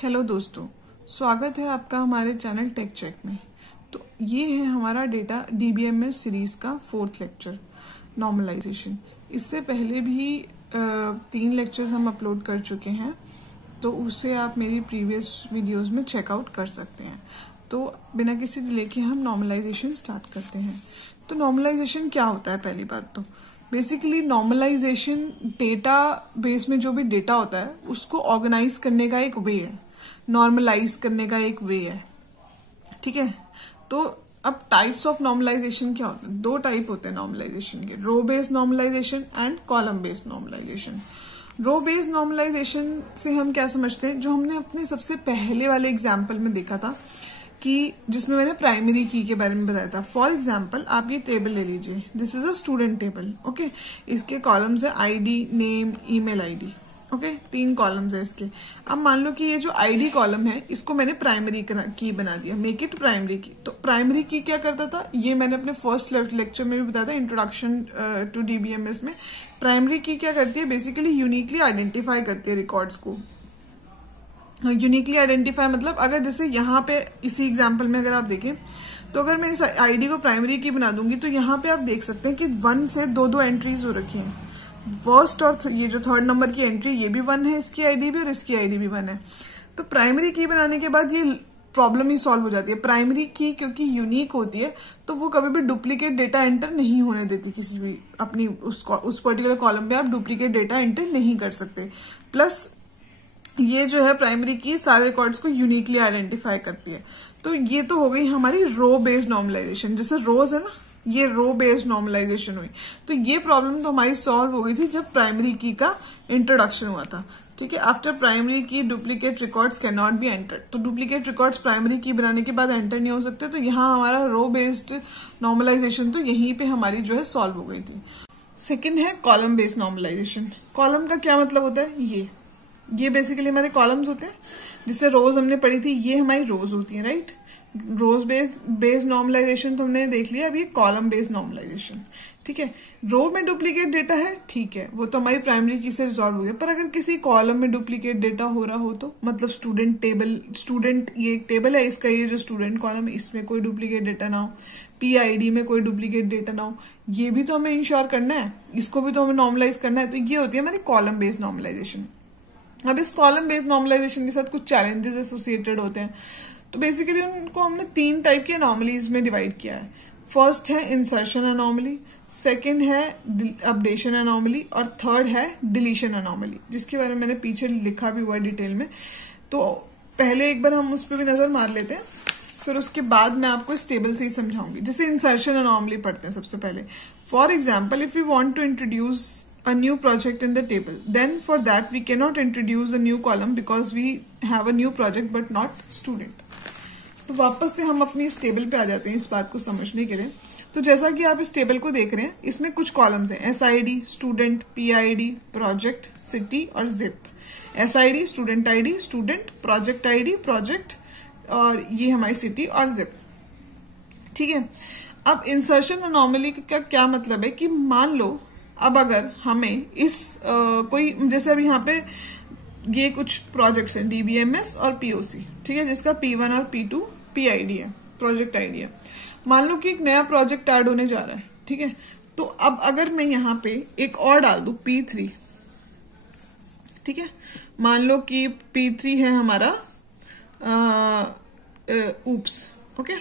Hello दोस्तों, स्वागत है आपका हमारे चैनल टेक चेक में। तो ये है हमारा डेटा डीबीएमएस सीरीज का 4th लेक्चर नॉर्मलाइजेशन। इससे पहले भी 3 लेक्चर्स हम अपलोड कर चुके हैं, तो उसे आप मेरी प्रीवियस वीडियोस में चेकआउट कर सकते हैं। तो बिना किसी डिले के हम नॉर्मलाइजेशन स्टार्ट करते हैं। तो नॉर्मलाइजेशन क्या होता है? पहली बात तो बेसिकली नॉर्मलाइजेशन डेटा बेस में जो भी डेटा होता है उसको ऑर्गेनाइज करने का एक वे है, नॉर्मलाइज करने का एक वे है। ठीक है, तो अब टाइप्स ऑफ नॉर्मलाइजेशन क्या होते हैं? 2 टाइप होते हैं नॉर्मलाइजेशन के, row based normalization and column based normalization. Row based normalization से हम क्या समझते हैं, जो हमने अपने सबसे पहले वाले एग्जाम्पल में देखा था कि जिसमें मैंने प्राइमरी की के बारे में बताया था। फॉर एग्जाम्पल आप ये टेबल ले लीजिए, this is a student table. Okay, इसके कॉलम्स है ID, name, email ID. Okay, 3 columns है इसके। अब मान लो कि ये जो आईडी कॉलम है इसको मैंने प्राइमरी की बना दिया, मेक इट प्राइमरी की। तो प्राइमरी की क्या करता था, ये मैंने अपने फर्स्ट लेक्चर में भी बताया था, इंट्रोडक्शन टू डीबीएमएस में। प्राइमरी की क्या करती है, बेसिकली यूनिकली आइडेंटिफाई करती है रिकॉर्ड्स को। यूनिकली आइडेंटिफाई मतलब अगर जैसे यहाँ पे इसी एग्जाम्पल में अगर आप देखें तो अगर मैं इस आईडी को प्राइमरी की बना दूंगी तो यहाँ पे आप देख सकते हैं कि 1 से 2 एंट्रीज हो रखी हैं। फर्स्ट और ये जो 3rd नंबर की एंट्री, ये भी 1 है, इसकी आईडी भी, और इसकी आईडी भी 1 है। तो प्राइमरी की बनाने के बाद ये प्रॉब्लम ही सॉल्व हो जाती है। प्राइमरी की क्योंकि यूनिक होती है तो वो कभी भी डुप्लीकेट डेटा एंटर नहीं होने देती किसी भी अपनी उस पर्टिकुलर कॉलम में। आप डुप्लीकेट डेटा एंटर नहीं कर सकते। प्लस ये जो है प्राइमरी की सारे रिकॉर्ड्स को यूनिकली आइडेंटिफाई करती है। तो ये तो हो गई हमारी रो बेस्ड नॉर्मलाइजेशन। जैसे रोज है ना, ये रो बेस्ड नॉर्मलाइजेशन हुई। तो ये प्रॉब्लम तो हमारी सॉल्व हो गई थी जब प्राइमरी की का इंट्रोडक्शन हुआ था। ठीक है, आफ्टर प्राइमरी की duplicate records can not be entered. तो डुप्लीकेट रिकॉर्ड्स प्राइमरी की बनाने के बाद एंटर नहीं हो सकते। तो यहाँ हमारा रो बेस्ड नॉर्मलाइजेशन तो यहीं पे हमारी जो है सॉल्व हो गई थी। सेकेंड है कॉलम बेस्ड नॉर्मलाइजेशन। कॉलम का क्या मतलब होता है, ये बेसिकली हमारे कॉलम्स होते हैं। जिससे रोज हमने पढ़ी थी, ये हमारी रोज होती है, राइट। रोज बेस्ड नॉर्मलाइजेशन तो हमने देख लिया। अब ये कॉलम बेस्ड नॉर्मलाइजेशन। ठीक है, रो में डुप्लीकेट डेटा है, ठीक है, वो तो हमारी प्राइमरी की से रिजॉल्व हो गया। पर अगर किसी कॉलम में डुप्लीकेट डेटा हो रहा हो तो मतलब स्टूडेंट ये एक टेबल है, इसका ये जो स्टूडेंट कॉलम है इसमें कोई डुप्लीकेट डेटा ना हो, पीआईडी में कोई डुप्लीकेट डेटा ना हो, ये भी तो हमें इंश्योर करना है, इसको भी तो हमें नॉर्मलाइज करना है। तो ये होती है हमारी कॉलम बेस्ड नॉर्मलाइजेशन। अब इस कॉलम बेस्ड नॉर्मलाइजेशन के साथ कुछ चैलेंजेस एसोसिएटेड होते हैं। तो बेसिकली उनको हमने 3 टाइप के अनोमलीज में डिवाइड किया है। फर्स्ट है इंसर्शन अनोमली, सेकंड है अपडेशन अनोमली, और थर्ड है डिलीशन अनोमली, जिसके बारे में मैंने पीछे लिखा भी हुआ है डिटेल में। तो पहले एक बार हम उस पर भी नजर मार लेते हैं, फिर उसके बाद मैं आपको इस टेबल से ही समझाऊंगी। जैसे इंसर्शन अनोमली पढ़ते हैं सबसे पहले। For example, if you want to introduce a new project in the table, then for that we cannot introduce a new column because we have a new project but not student. तो वापस से हम अपनी इस table पे आ जाते हैं इस बात को समझने के लिए। तो जैसा कि आप इस टेबल को देख रहे हैं, इसमें कुछ कॉलम्स हैं, SID, student, PID, project, city और zip. SID, student ID, student, project ID, project, और ये हमारी सिटी और जिप। ठीक है, अब इंसर्शन अनोमली का क्या मतलब है कि मान लो अब अगर हमें इस कोई जैसे अब यहाँ पे ये कुछ प्रोजेक्ट्स हैं, डीबीएमएस और पीओसी, ठीक है, जिसका P1 और P2 PID है, प्रोजेक्ट आईडी है। मान लो कि एक नया प्रोजेक्ट ऐड होने जा रहा है, ठीक है। तो अब अगर मैं यहाँ पे एक और डाल दूं P3, ठीक है, मान लो कि P3 है हमारा ऊप्स। ओके,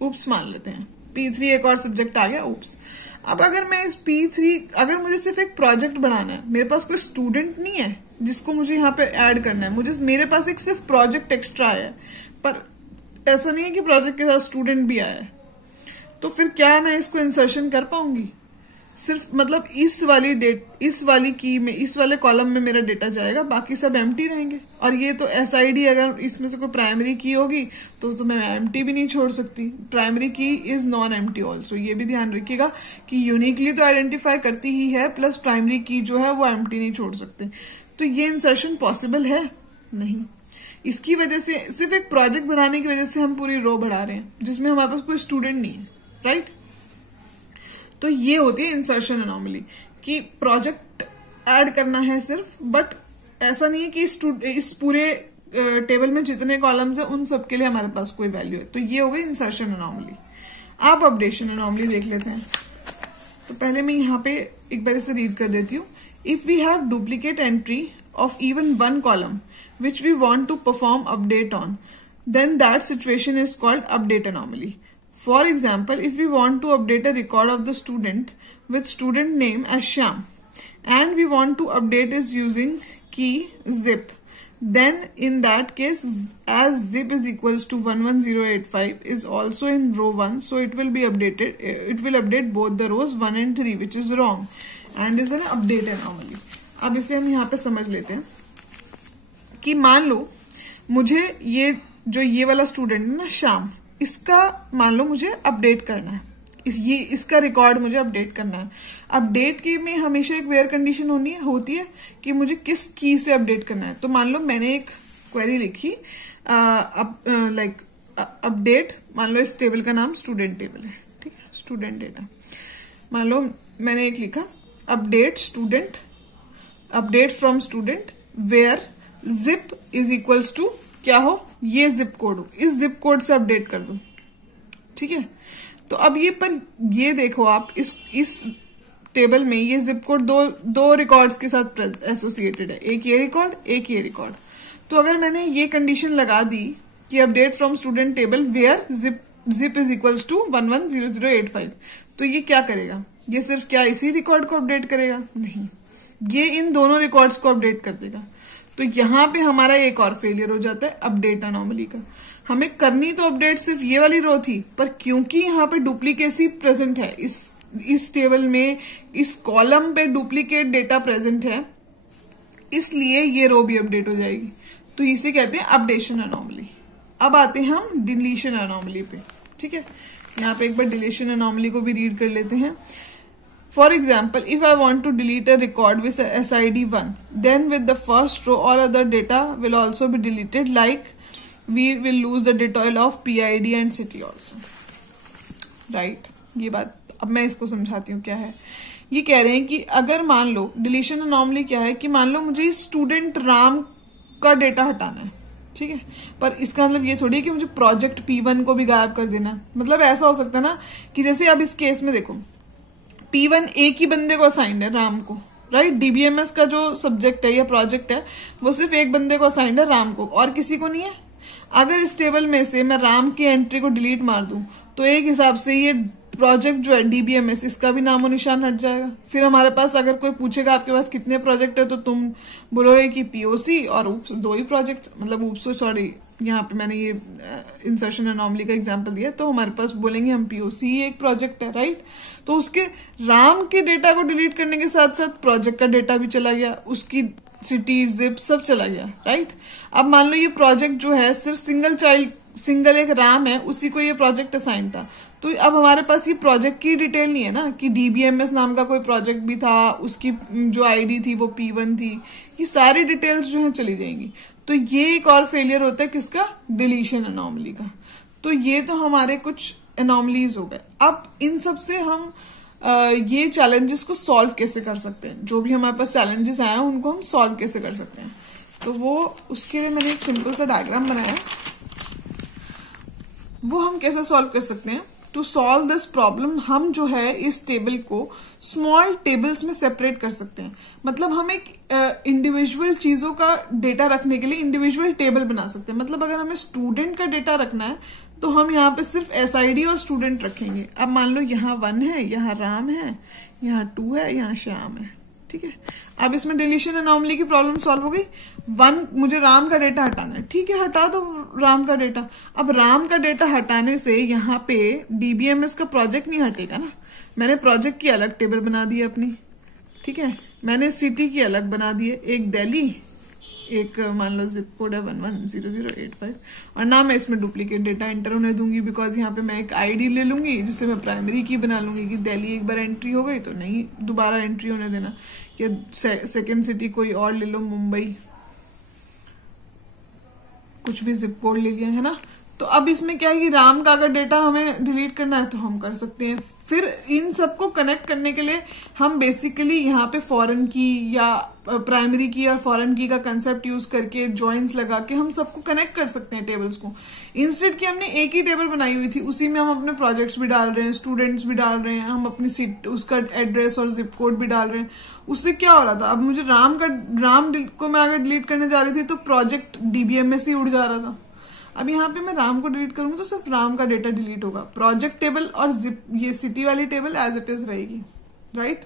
ऊप्स मान लेते हैं, P3 एक और सब्जेक्ट आ गया, ऊप्स। अब अगर मैं इस P3, अगर मुझे सिर्फ एक प्रोजेक्ट बनाना है, मेरे पास कोई स्टूडेंट नहीं है जिसको मुझे यहाँ पे ऐड करना है, मेरे पास एक सिर्फ प्रोजेक्ट एक्स्ट्रा है, पर ऐसा नहीं है कि प्रोजेक्ट के साथ स्टूडेंट भी आया है। तो फिर क्या मैं इसको इंसर्शन कर पाऊंगी? सिर्फ मतलब इस वाली की में, इस वाले कॉलम में मेरा डेटा जाएगा, बाकी सब एम्प्टी रहेंगे। और ये तो SID अगर इसमें से कोई प्राइमरी की होगी तो मैं एम्प्टी भी नहीं छोड़ सकती। प्राइमरी की इज नॉन एम्प्टी ऑल्सो, ये भी ध्यान रखिएगा कि यूनिकली तो आइडेंटिफाई करती ही है, प्लस प्राइमरी की जो है वो एम्प्टी नहीं छोड़ सकते। तो ये इंसर्शन पॉसिबल है नहीं। इसकी वजह से, सिर्फ एक प्रोजेक्ट बढ़ाने की वजह से हम पूरी रो बढ़ा रहे हैं जिसमें हमारे पास कोई स्टूडेंट नहीं है, राइट। तो ये होती है इंसर्शन अनोमली कि प्रोजेक्ट ऐड करना है सिर्फ, बट ऐसा नहीं है कि इस पूरे टेबल में जितने कॉलम्स है उन सबके लिए हमारे पास कोई वैल्यू है। तो ये हो गई इंसर्शन अनोमली। आप अपडेशन अनोमली देख लेते हैं। तो पहले मैं यहाँ पे एक बार इसे रीड कर देती हूँ। If we have duplicate entry of even one column which we want to perform update on, then that situation is called update anomaly. For example, if we want to update a record of the student with student name as Shyam and we want to update it using key zip, then in that case as zip is equals to 11085 is also in row 1, so it will be updated, it will update both the rows 1 and 3, which is wrong and is an update anomaly. अब इसे हम यहाँ पे समझ लेते हैं कि मान लो मुझे ये वाला स्टूडेंट है ना श्याम, इसका मान लो मुझे अपडेट करना है, इसका रिकॉर्ड मुझे अपडेट करना है। अपडेट के में हमेशा एक वेयर कंडीशन होती है कि मुझे किस की से अपडेट करना है। तो मान लो मैंने एक क्वेरी लिखी लाइक अपडेट, मान लो इस टेबल का नाम स्टूडेंट टेबल है, ठीक है, स्टूडेंट डेटा। मान लो मैंने एक लिखा update from student where zip is equals to क्या हो, ये जिप कोड हो, इस जिप कोड से अपडेट कर दो, ठीक है। तो अब ये देखो आप इस टेबल में ये जिप कोड दो रिकॉर्ड्स के साथ एसोसिएटेड है, एक ये रिकॉर्ड एक ये रिकॉर्ड। तो अगर मैंने ये कंडीशन लगा दी कि update from student table where zip is equals to 110085, तो ये क्या करेगा, ये सिर्फ क्या इसी रिकॉर्ड को अपडेट करेगा? नहीं, ये इन दोनों रिकॉर्ड्स को अपडेट कर देगा। तो यहां पे हमारा एक और फेलियर हो जाता है अपडेट अनोमली का। हमें करनी तो अपडेट सिर्फ ये वाली रो थी, पर क्योंकि यहाँ पे डुप्लीकेसी प्रेजेंट है, इस टेबल में इस कॉलम पे डुप्लीकेट डेटा प्रेजेंट है, इसलिए ये रो भी अपडेट हो जाएगी। तो इसे कहते हैं अपडेशन अनोमली। अब आते हैं हम डिलीशन अनोमली पे, ठीक है। यहाँ पे एक बार डिलीशन अनोमली को भी रीड कर लेते हैं। For example, if I want to delete a record with SID 1, then with the first row all other data will also be deleted, like we will lose the detail of PID and city also. Right? ये बात अब मैं इसको समझाती हूँ क्या है। ये कह रहे हैं कि अगर मान लो डिलीशन अनोमली क्या है कि मान लो मुझे स्टूडेंट राम का डेटा हटाना है, ठीक है, पर इसका मतलब ये थोड़ी है कि मुझे प्रोजेक्ट P1 को भी गायब कर देना है। मतलब ऐसा हो सकता है ना कि जैसे अब इस केस में देखो P1 एक ही बंदे को असाइंड है, राम को, राइट। DBMS का जो सब्जेक्ट है या प्रोजेक्ट है वो सिर्फ एक बंदे को असाइंड है, राम को, और किसी को नहीं है। अगर इस टेबल में से मैं राम की एंट्री को डिलीट मार दूं तो एक हिसाब से ये प्रोजेक्ट जो है DBMS, इसका भी नामो निशान हट जाएगा। फिर हमारे पास अगर कोई पूछेगा आपके पास कितने प्रोजेक्ट है, तो तुम बोलोगे कि POC और ऊप्स 2 ही प्रोजेक्ट, मतलब ऊप्स सॉरी यहाँ पे मैंने ये इंसर्शन अनोमली का एग्जांपल दिया, तो हमारे पास बोलेंगे हम POC ही एक प्रोजेक्ट है, राइट। तो उसके राम के डेटा को डिलीट करने के साथ साथ प्रोजेक्ट का डेटा भी चला गया, उसकी सिटी जिप सब चला गया, राइट। अब मान लो ये प्रोजेक्ट जो है सिर्फ सिंगल एक राम है, उसी को ये प्रोजेक्ट असाइन था। तो अब हमारे पास ये प्रोजेक्ट की डिटेल नहीं है ना कि DBMS नाम का कोई प्रोजेक्ट भी था, उसकी जो ID थी वो P1 थी, ये सारी डिटेल्स जो है चली जाएंगी। तो ये एक और फेलियर होता है किसका, डिलीशन अनोमली का। तो ये तो हमारे कुछ एनोमलीज हो गए। अब इन सब से हम ये चैलेंजेस को सॉल्व कैसे कर सकते हैं, जो भी हमारे पास चैलेंजेस आए हैं उनको हम सॉल्व कैसे कर सकते हैं। तो वो उसके लिए मैंने एक सिंपल सा डायग्राम बनाया, वो हम कैसे सॉल्व कर सकते हैं। टू सॉल्व दिस प्रॉब्लम हम जो है इस टेबल को स्मॉल टेबल्स में सेपरेट कर सकते हैं। मतलब हम एक इंडिविजुअल चीजों का डेटा रखने के लिए इंडिविजुअल टेबल बना सकते हैं। मतलब अगर हमें स्टूडेंट का डेटा रखना है तो हम यहाँ पे सिर्फ SID और स्टूडेंट रखेंगे। अब मान लो यहाँ 1 है, यहाँ राम है, यहाँ 2 है, यहाँ श्याम है, ठीक है। अब इसमें डिलीशन अनोमली की प्रॉब्लम सॉल्व हो गई। 1 मुझे राम का डेटा हटाना है, ठीक है, हटा दो राम का डेटा। अब राम का डेटा हटाने से यहाँ पे DBMS का प्रोजेक्ट नहीं हटेगा ना। मैंने प्रोजेक्ट की अलग टेबल बना दी अपनी, ठीक है। मैंने सिटी की अलग बना दी है, एक दिल्ली, एक मान लो जिप कोड है 110085, और ना मैं इसमें डुप्लीकेट डेटा एंटर होने दूंगी, बिकॉज यहाँ पे मैं एक ID ले लूंगी जिससे मैं प्राइमरी की बना लूंगी कि दिल्ली एक बार एंट्री हो गई तो नहीं दोबारा एंट्री होने देना। या सेकेंड सिटी कोई और ले लो, मुंबई, कुछ भी जिप कोड ले लिया है ना। तो अब इसमें क्या है कि राम का अगर डेटा हमें डिलीट करना है तो हम कर सकते हैं। फिर इन सबको कनेक्ट करने के लिए हम बेसिकली यहाँ पे फॉरेन की या प्राइमरी की और फॉरेन की का कंसेप्ट यूज करके जॉइंट्स लगा के हम सबको कनेक्ट कर सकते हैं टेबल्स को। इंस्टेड कि हमने एक ही टेबल बनाई हुई थी, उसी में हम अपने प्रोजेक्ट्स भी डाल रहे हैं, स्टूडेंट्स भी डाल रहे हैं, हम अपनी सीट उसका एड्रेस और जिप कोड भी डाल रहे हैं। उससे क्या हो रहा था, अब मुझे राम को मैं अगर डिलीट करने जा रही थी तो प्रोजेक्ट डीबीएमएस ही उड़ जा रहा था। अब यहाँ पे मैं राम को डिलीट करूंगी तो सिर्फ राम का डेटा डिलीट होगा, प्रोजेक्ट टेबल और जिप ये सिटी वाली टेबल एज इट इज रहेगी, राइट।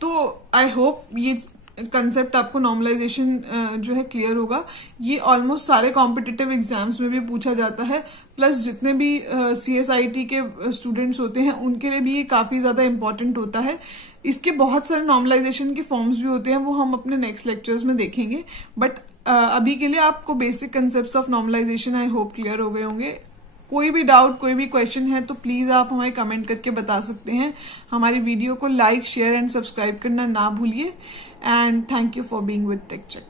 तो आई होप ये कंसेप्ट आपको नॉर्मलाइजेशन जो है क्लियर होगा। ये ऑलमोस्ट सारे कॉम्पिटिटिव एग्जाम्स में भी पूछा जाता है, प्लस जितने भी CSIT के स्टूडेंट्स होते हैं उनके लिए भी ये काफी ज्यादा इंपॉर्टेंट होता है। इसके बहुत सारे नॉर्मलाइजेशन के फॉर्म्स भी होते हैं, वो हम अपने नेक्स्ट लेक्चर्स में देखेंगे। बट अभी के लिए आपको basic concepts of normalisation I hope clear हो गए होंगे। कोई भी डाउट, कोई भी क्वेश्चन है तो प्लीज आप हमें कमेंट करके बता सकते हैं। हमारी वीडियो को लाइक, शेयर एंड सब्सक्राइब करना ना भूलिए। And thank you for being with Tech check.